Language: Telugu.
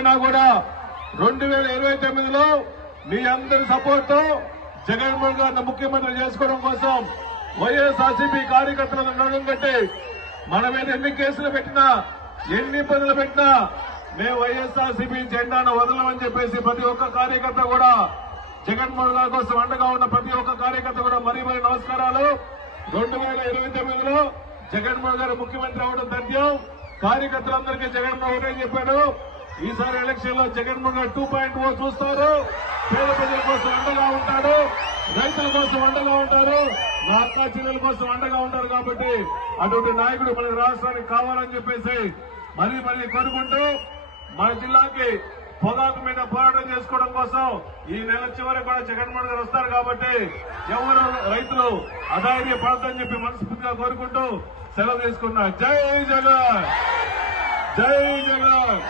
ఏదేమైనా కూడా 2029లో మీ అందరి సపోర్ట్ తో జగన్మోహన్ గారిని ముఖ్యమంత్రి చేసుకోవడం కోసం వైఎస్ఆర్సీపీ కార్యకర్తలను నడుం కట్టి మన మీద ఎన్ని కేసులు పెట్టినా ఎన్ని ఇబ్బందులు పెట్టినా మేము వైఎస్ఆర్సీపీ జెండాను వదలమని చెప్పేసి ప్రతి ఒక్క కార్యకర్త కూడా జగన్మోహన్ గారి కోసం అండగా ఉన్న ప్రతి ఒక్క కార్యకర్త కూడా మరీ నమస్కారాలు. 2029లో జగన్మోహన్ గారు ముఖ్యమంత్రి అవడం తథ్యం. కార్యకర్తలందరికీ జగన్మోహన్ గారు చెప్పాడు, ఈసారి ఎలక్షన్ లో జగన్మోహన్ గారు 2.0 చూస్తారు. పేద ప్రజల కోసం అండగా ఉంటాడు, రైతుల కోసం అండగా ఉంటారు, మా అక్క చెల్లెల కోసం అండగా ఉంటారు. కాబట్టి అటువంటి నాయకుడు మన రాష్ట్రానికి కావాలని చెప్పేసి మరీ కోరుకుంటూ మన జిల్లాకి పొగాకు మీద పోరాటం చేసుకోవడం కోసం ఈ నెల చివరి కూడా జగన్మోహన్ గారు వస్తారు. కాబట్టి ఎవరు రైతులు అధైర్యపడదని చెప్పి మనస్ఫూర్తిగా కోరుకుంటూ సెలవు తీసుకున్నా. జై జగన్, జై జగన్.